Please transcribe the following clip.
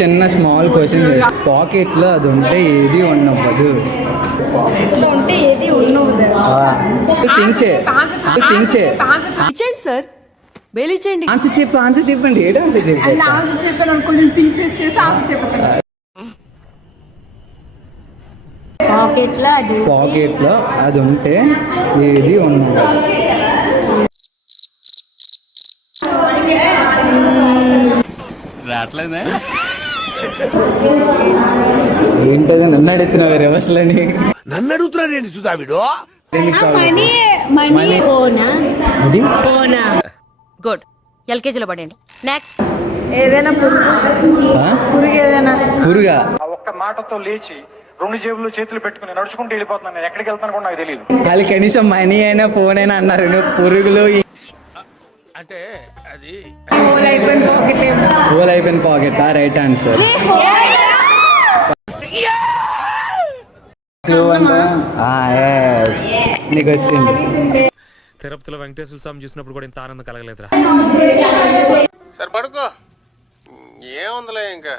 చిన్న small question pocket లో అది ఉంటే ఏది ఉన్నవ్వదు. ఇచ్చేయండి సార్, బెయిల్ ఇచ్చేయండి. ఆన్సర్ చెప్పండి. ఏడు ఆన్సర్ చెప్పాను, కొంచెం థింక్ చేసి ఆన్సర్ చెప్పండి. పాకెట్ లో అది ఉంటే ఏది ఉన్నవ్వదు. రావట్లేదా? ఏంటది నన్ను అడుగుతున్నావు రివర్స్లని? నన్ను అడుగుతున్నాడు ఏంటి సుధావిడు? గుడ్, ఎల్కేజీలో పడండి. నెక్స్ట్ ఏదైనా పురుగా ఒక్క మాటతో లేచి 2 జేబులు చేతులు పెట్టుకుని నడుచుకుంటూ వెళ్ళిపోతున్నాను. నేను ఎక్కడికి వెళ్తాను కూడా నాకు తెలియదు. వాళ్ళు కనీసం మనీ అయినా ఫోన్ అయినా అన్నారు. నువ్వు పురుగులు అంటే అది హోల్ అయిపోయిన పాకెట్. Right answer. నీకు వచ్చింది. తిరుపతిలో వెంకటేశ్వర స్వామి చూసినప్పుడు కూడా ఇంత ఆనందం కలగలేదురా. సరే పడుకో, ఏముందిలే ఇంకా.